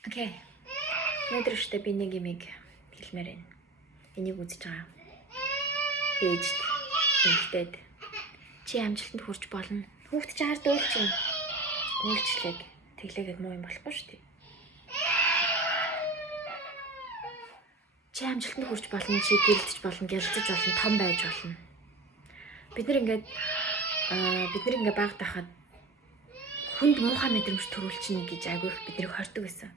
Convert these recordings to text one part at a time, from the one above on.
Окей. Өнөөдөр өштэй би нэг юмыг хэлмээр байна. Энийг үзэж байгаа. Ээжд, эмэгтэйд чи амжилтанд хүрч болно. Хүүхд чи ард үйлчин. Үйлчлэг тэглээгээд муу юм болохгүй шүү дээ. Чи амжилтанд хүрч болно, чи гэрэлтэж болно, гялцаж болно, том байж болно. Бид нар ингээд баг тахад хүнд муухай мэдрэмж төрүүлчихнэ гэж айгүйх биднийг хордог байсан.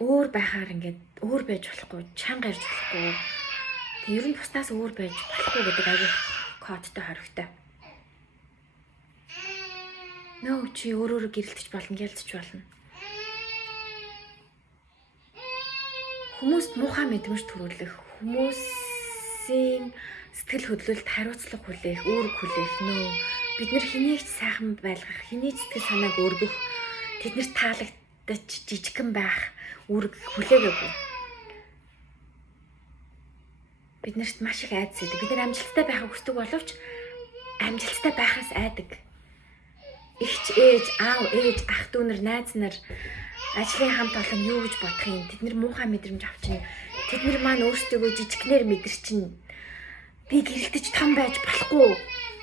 Өөр байхаар ингээд өөр байж болохгүй, чанга ярьж болохгүй. Тэг ер нь бусдаас өөр байж болохгүй гэдэг айгүйх кодтой хоригтой. Нөө чи өөрөөрөө гэрэлтэж болно, гялцаж болно. Хүмүүст муухай мэдрэмж төрүүлэх, хүмүүсийн сэтгэл хөдлөлд хариуцлага хүлээх, үүрэг хүлээх нөө бид нар хэнийг ч сайхан байлгах, хэнийг сэтгэл санааг өргөх, тэднэрт таалагдаж жижигхэн байх үүрэг хүлээгээгүй. Биднэрт маш их айдас байдаг. Бид нар амжилттай байхыг хүсдэг боловч амжилттай байхаас айдаг. Игч, ээж, аав, ээж, ах дүү нар, найз нар ажлын хамт олон юу гэж бодох юм? Тэд нар муухай мэдрэмж авчихна. Тэд нар маань өөрсдөө жижигнэр мэдэрчин. Би гэрэлтэж том байж болохгүй.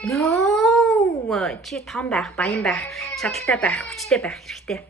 Ноо! Чи том байх, баян байх, чадaltaй байх, хүчтэй байх хэрэгтэй.